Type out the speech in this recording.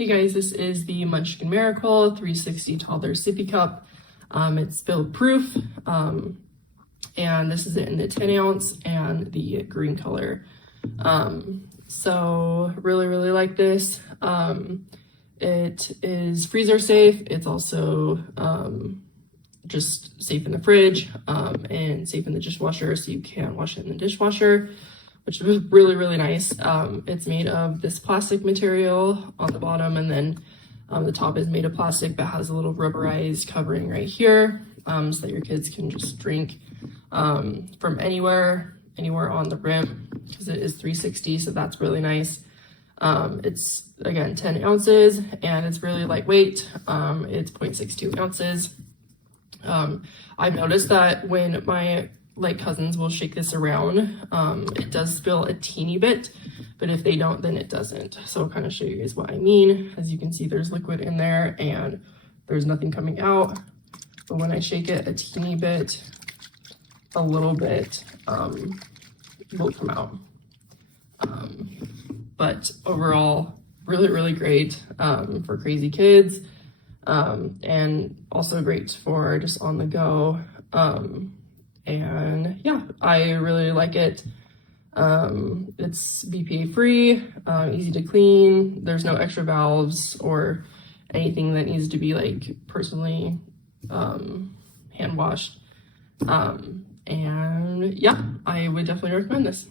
Hey guys, this is the Munchkin Miracle 360 Toddler Sippy Cup. It's spill proof, and this is it in the 10 ounce and the green color. So really like this. It is freezer safe. It's also just safe in the fridge and safe in the dishwasher, so you can wash it in the dishwasher, which was really nice. It's made of this plastic material on the bottom, and then the top is made of plastic but has a little rubberized covering right here, so that your kids can just drink from anywhere on the rim, because it is 360, so that's really nice. It's again 10 ounces and it's really lightweight. It's 0.62 ounces. I've noticed that when my cousins will shake this around, it does spill a teeny bit, but if they don't, then it doesn't. So I'll kind of show you guys what I mean. As you can see, there's liquid in there and there's nothing coming out, but when I shake it a teeny bit, a little bit will come out. But overall, really great for crazy kids, and also great for just on the go. And yeah, I really like it. It's BPA free, easy to clean. There's no extra valves or anything that needs to be personally hand washed. And yeah, I would definitely recommend this.